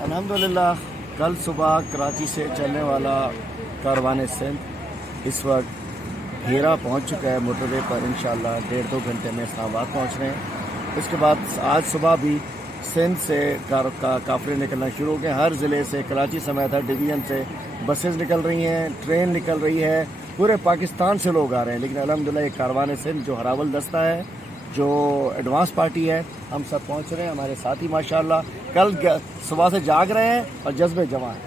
अल्हम्दुलिल्लाह कल सुबह कराची से चलने वाला कारवान सिंध इस वक्त हेरा पहुंच चुका है। मोटरवे पर इंशाअल्लाह 1.5-2 घंटे में इस्लामाबाद पहुंच रहे हैं। उसके बाद आज सुबह भी सिंध से काफिले निकलना शुरू हो गए। हर ज़िले से, कराची समेत हर डिवीज़न से बसेस निकल रही हैं, ट्रेन निकल रही है, पूरे पाकिस्तान से लोग आ रहे हैं। लेकिन अल्हम्दुलिल्लाह ये कारवान सिंध जो हरावल दस्ता है, जो एडवांस पार्टी है, हम सब पहुंच रहे हैं। हमारे साथी माशाल्लाह कल सुबह से जाग रहे हैं और जज्बे जमा हैं।